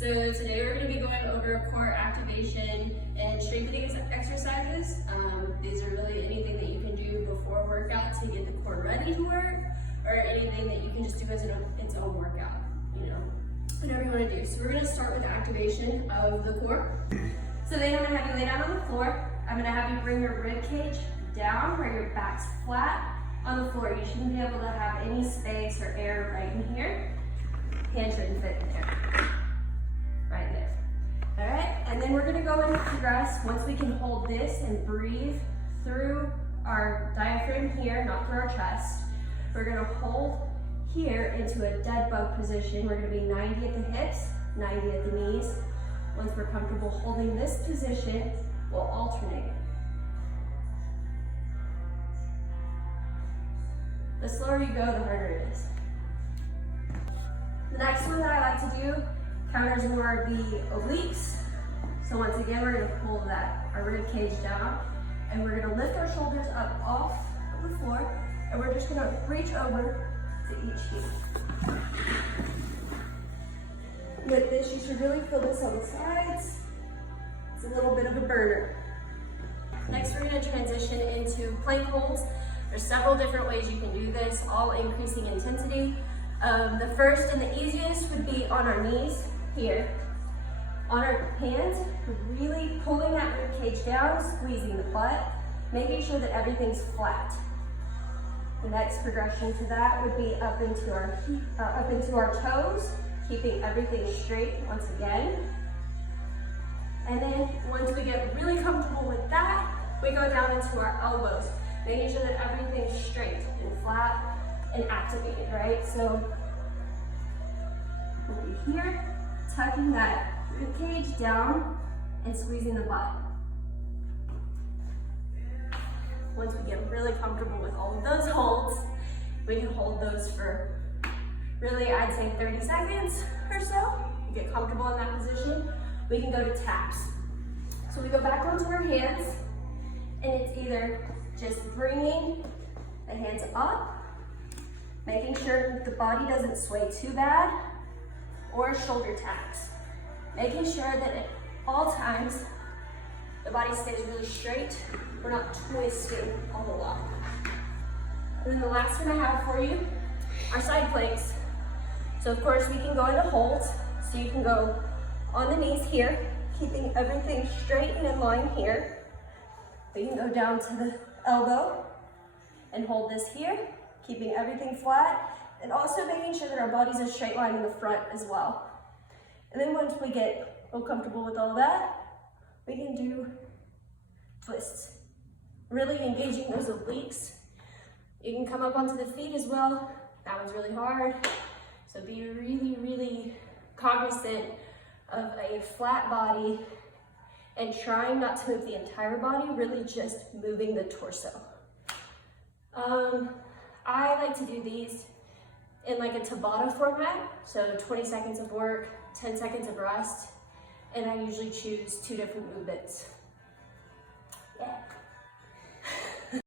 So today we're going to be going over core activation and strengthening exercises. These are really anything that you can do before workout to get the core ready to work, or anything that you can just do as its own workout, whatever you want to do. So we're going to start with activation of the core. So then I'm going to have you lay down on the floor. I'm going to have you bring your rib cage down where your back's flat on the floor. You shouldn't be able to have any space or air right in here. Hand shouldn't fit in there. Right there. All right, and then we're gonna go and progress once we can hold this and breathe through our diaphragm here, not through our chest. We're gonna hold here into a dead bug position. We're gonna be 90 at the hips, 90 at the knees. Once we're comfortable holding this position, we'll alternate. The slower you go, the harder it is. The next one that I like to do counters more of the obliques. So once again, we're gonna pull our rib cage down, and we're gonna lift our shoulders up off of the floor, and we're just gonna reach over to each heel. With this, you should really feel this on the sides. It's a little bit of a burner. Next, we're gonna transition into plank holds. There's several different ways you can do this, all increasing intensity. The first and the easiest would be on our knees here. On our hands, really pulling that rib cage down, squeezing the butt, making sure that everything's flat. The next progression to that would be up into our toes, keeping everything straight once again. And then once we get really comfortable with that, we go down into our elbows, making sure that everything's straight and flat and activated, right? So we'll be here, tucking that rib cage down and squeezing the butt. Once we get really comfortable with all of those holds, we can hold those for really, I'd say 30 seconds or so. You get comfortable in that position, we can go to taps. So we go back onto our hands, and it's either just bringing the hands up, making sure the body doesn't sway too bad, or shoulder taps. Making sure that at all times, the body stays really straight. We're not twisting a whole lot. And then the last one I have for you are side planks. So of course we can go into holds. So you can go on the knees here, keeping everything straight and in line here. We can go down to the elbow and hold this here, keeping everything flat, and also making sure that our body's a straight line in the front as well. And then once we get real comfortable with all that, we can do twists. Really engaging those obliques. You can come up onto the feet as well. That one's really hard. So be really, really cognizant of a flat body and trying not to move the entire body, really just moving the torso. I like to do these in like a Tabata format, so 20 seconds of work, 10 seconds of rest, and I usually choose 2 different movements. Yeah.